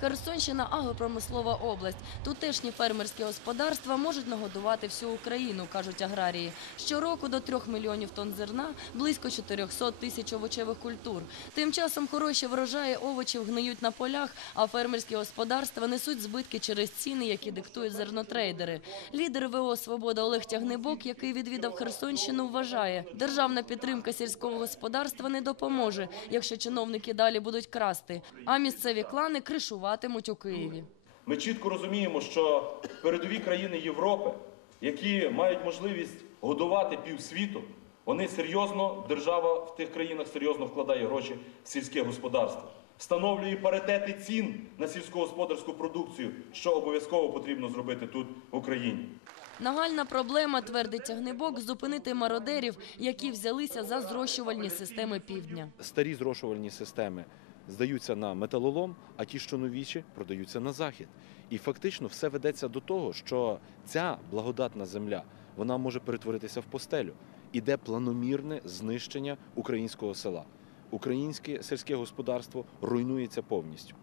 Херсонщина агропромислова область. Тутешні фермерські господарства можуть нагодувати всю Україну, кажуть аграрії. Щороку до 3 мільйонів тонн зерна, близько 400 тисяч овочевих культур. Тим часом хороші врожаї овочів гниють на полях, а фермерські господарства несуть збитки через ціни, які диктують зернотрейдери. Лідер ВО «Свобода» Олег Тягнебок, який відвідав Херсонщину, вважає, державна підтримка сільського господарства не допоможе, якщо чиновники далі будуть красти, а місцеві клани кришуватимуть у Києві. Ми чітко розуміємо, що передові країни Європи, які мають можливість годувати півсвіту, вони серйозно, держава в тих країнах серйозно вкладає гроші в сільське господарство, встановлює паритети цін на сільськогосподарську продукцію, що обов'язково потрібно зробити тут в Україні. Нагальна проблема, твердить Тягнебок, зупинити мародерів, які взялися за зрощувальні системи півдня. старі зрошувальні системи здаються на металолом, а ті, що новіші, продаються на захід. І фактично все ведеться до того, що ця благодатна земля вона може перетворитися в постелю. Іде планомірне знищення українського села. Українське сільське господарство руйнується повністю.